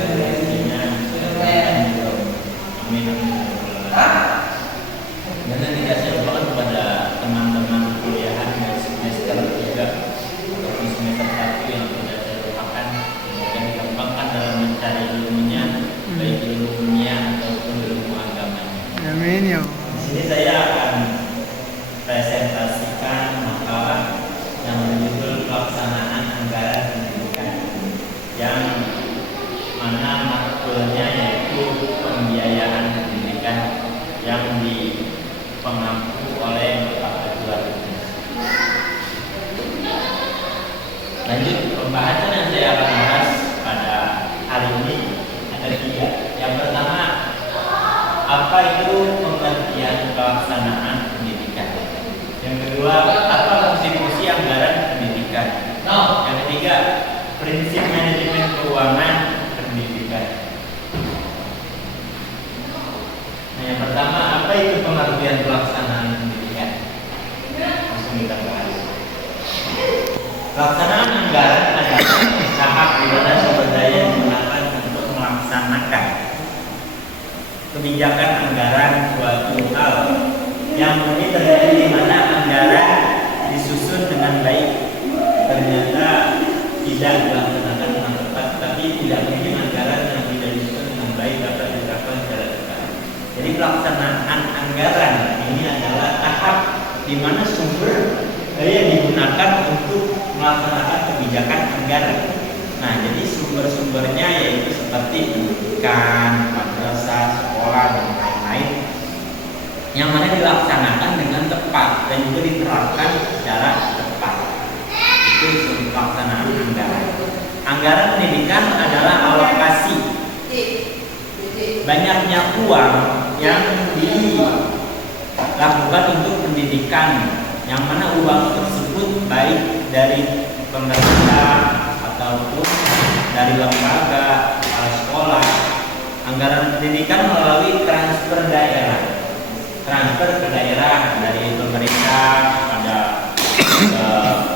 rezekinya. Amin. Dan tidak saya lupakan kepada teman-teman kuliahan dari semester 3 atau semester 1 yang tidak saya lupakan, semoga dikembangkan dalam mencari ilmunya, baik ilmu dunia ataupun ilmu agamanya. Amin ya. Di sini saya akan presentasikan makalah yang berjudul pelaksanaan anggaran pendidikan, yang mana matkulnya yaitu pembiayaan pendidikan yang dipengampu oleh Bapak Ketua. Lanjut pembahasan yang saya akan bahas pada hari ini ada 3. Yang pertama, apa itu pengertian pelaksanaan pendidikan? Yang kedua, apa konstitusi anggaran pendidikan? Yang ketiga, prinsip manajemen keuangan pendidikan. Nah, yang pertama, apa itu pengertian pelaksanaan pendidikan? Langsung kita bahas. Pelaksanaan anggaran adalah tahap di mana sumber daya digunakan untuk melaksanakan kebijakan anggaran suatu hal yang mungkin terjadi di mana anggaran disusun dengan baik ternyata tidak dilaksanakan dengan tepat, tapi tidak mungkin anggaran yang tidak disusun dengan baik dapat diterapkan secara tepat. Jadi pelaksanaan anggaran ini adalah tahap di mana sumber daya digunakan untuk melaksanakan kebijakan anggaran. Nah, jadi sumber-sumbernya yaitu seperti pendidikan, madrasah, sekolah, dan lain-lain, yang mana dilaksanakan dengan tepat dan juga diterapkan secara tepat. Itu pelaksanaan anggaran. Anggaran pendidikan adalah alokasi banyaknya uang yang dilakukan untuk pendidikan, yang mana uang tersebut baik dari pemerintah ataupun dari lembaga sekolah. Anggaran pendidikan melalui transfer ke daerah dari pemerintah kepada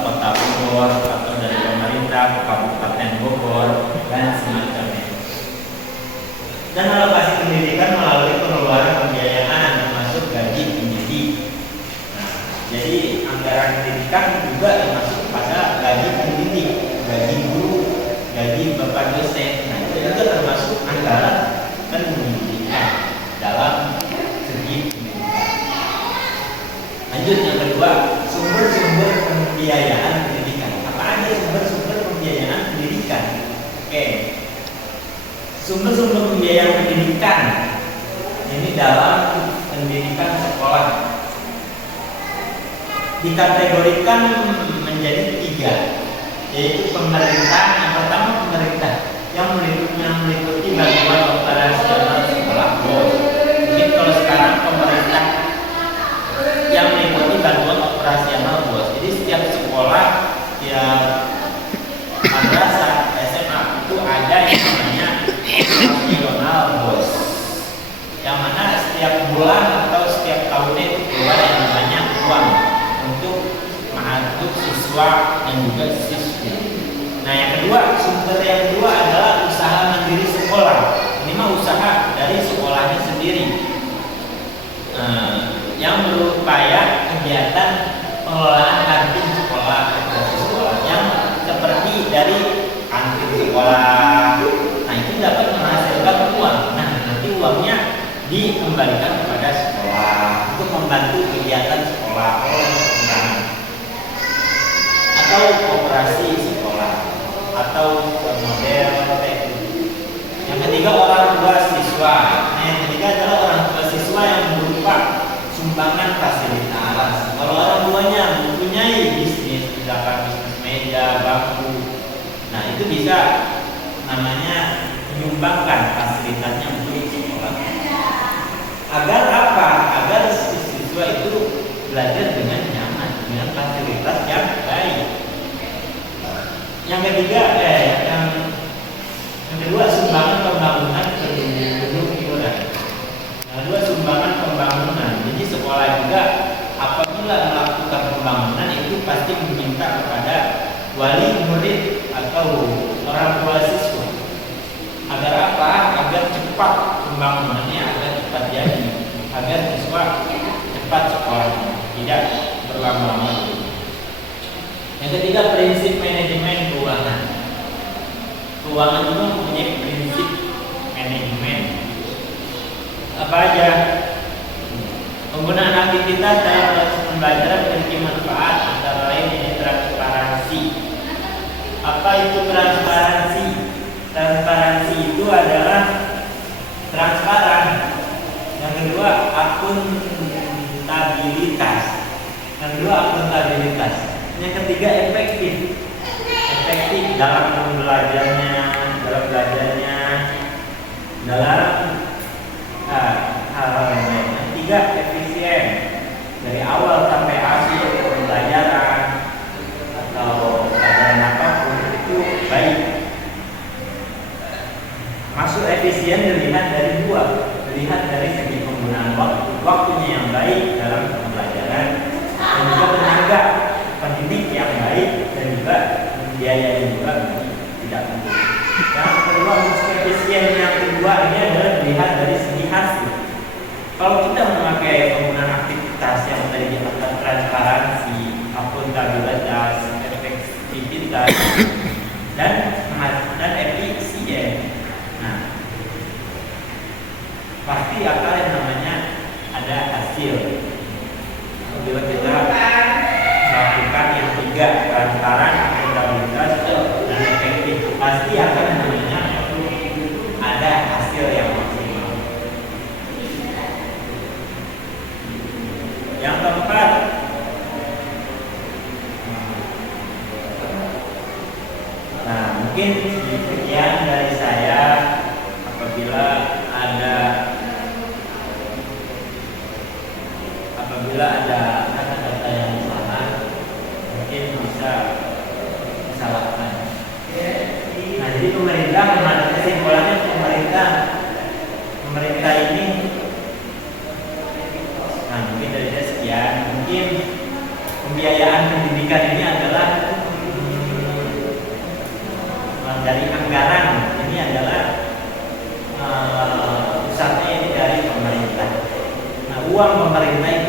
kota Bogor atau dari pemerintah ke Kabupaten Bogor dan semacamnya. Dan alokasi pendidikan melalui pengeluaran pembiayaan termasuk gaji pendidik. Nah, jadi anggaran pendidikan juga termasuk pada gaji pendidik, gaji guru, gaji bapak dosen. Nah, itu juga termasuk anggaran pendidikan dalam segi pendidikan. Lanjut yang kedua, sumber-sumber pembiayaan pendidikan. Apa aja sumber-sumber pembiayaan pendidikan? Oke. Sumber-sumber pembiayaan pendidikan ini dalam pendidikan sekolah dikategorikan menjadi 3, yaitu pemerintah. Yang pertama, pemerintah yang meliputi bantuan operasional sekolah BOS. Mungkin kalau sekarang pemerintah yang meliputi bantuan operasional BOS. Jadi setiap sekolah, tiap madrasah, SMA itu ada yang namanya operasional BOS, yang mana setiap bulan atau setiap tahunnya itu keluar yang namanya uang untuk siswa dan juga siswi. Nah, yang kedua, sumber yang kedua adalah usaha mandiri sekolah. Ini mah usaha dari sekolahnya sendiri, yang berupaya kegiatan pengelolaan kantin sekolah, yang seperti dari kantin sekolah. Nah, itu dapat menghasilkan uang. Nah, nanti uangnya dikembalikan kepada sekolah untuk membantu kegiatan sekolah oleh perusahaan atau koperasi sekolah atau model teknik. Yang ketiga, orang tua siswa. Nah, yang ketiga adalah orang tua siswa yang berupa sumbangan fasilitas. Kalau orang tuanya mempunyai bisnis, misalkan bisnis meja, bangku, nah itu bisa namanya menyumbangkan fasilitasnya untuk sekolah. Agar apa? Agar siswa itu belajar dengan nyaman, dengan fasilitas yang baik. Yang ketiga, yang kedua, sumbangan pembangunan gedung hiburan. Yang kedua, sumbangan pembangunan. Jadi sekolah juga apabila melakukan pembangunan itu pasti meminta kepada wali murid atau orang tua siswa Agar apa? Agar cepat pembangunannya, agar cepat jadi, agar siswa cepat sekolah, tidak berlama-lama. Yang ketiga, prinsip manajemen keuangan. Keuangan juga mempunyai prinsip manajemen. Apa aja? Penggunaan aktivitas dalam proses pembelajaran memiliki manfaat, antara lain ini transparansi. Apa itu transparansi? Transparansi itu adalah transparan. Yang kedua, akuntabilitas. Yang kedua, akuntabilitas. Yang ketiga, efektif. Efektif dalam belajarnya, dalam hal-hal yang lain. Yang ketiga, efisien. Dari awal sampai akhir pembelajaran atau pelajaran apapun itu baik. Masuk efisien dilihat dari dari segi penggunaan waktunya yang baik dalam pembelajaran, dan juga tenaga pendidik yang baik, dan juga biayanya juga tidak penting. Yang kedua, masuk efisien yang kedua ini adalah dilihat dari segi hasil. Kalau kita memakai penggunaan aktivitas yang tadi dikatakan transparansi, akuntabilitas, efektivitas, dan efisien, pasti akan yang namanya ada hasil. Bila kita melakukan yang tiga, transparan, akuntabilitas, dan efektif, pasti akan namanya ada hasil yang maksimal. Yang keempat, mungkin sekian dari saya. Apabila ada kata-kata yang salah, mungkin bisa disalahkan. Nah, jadi pemerintah mengambil kesimpulannya, pemerintah ini, mungkin dari saya sekian. Mungkin pembiayaan pendidikan ini adalah dari anggaran, ini adalah pusatnya ini dari pemerintah. Nah, uang pemerintah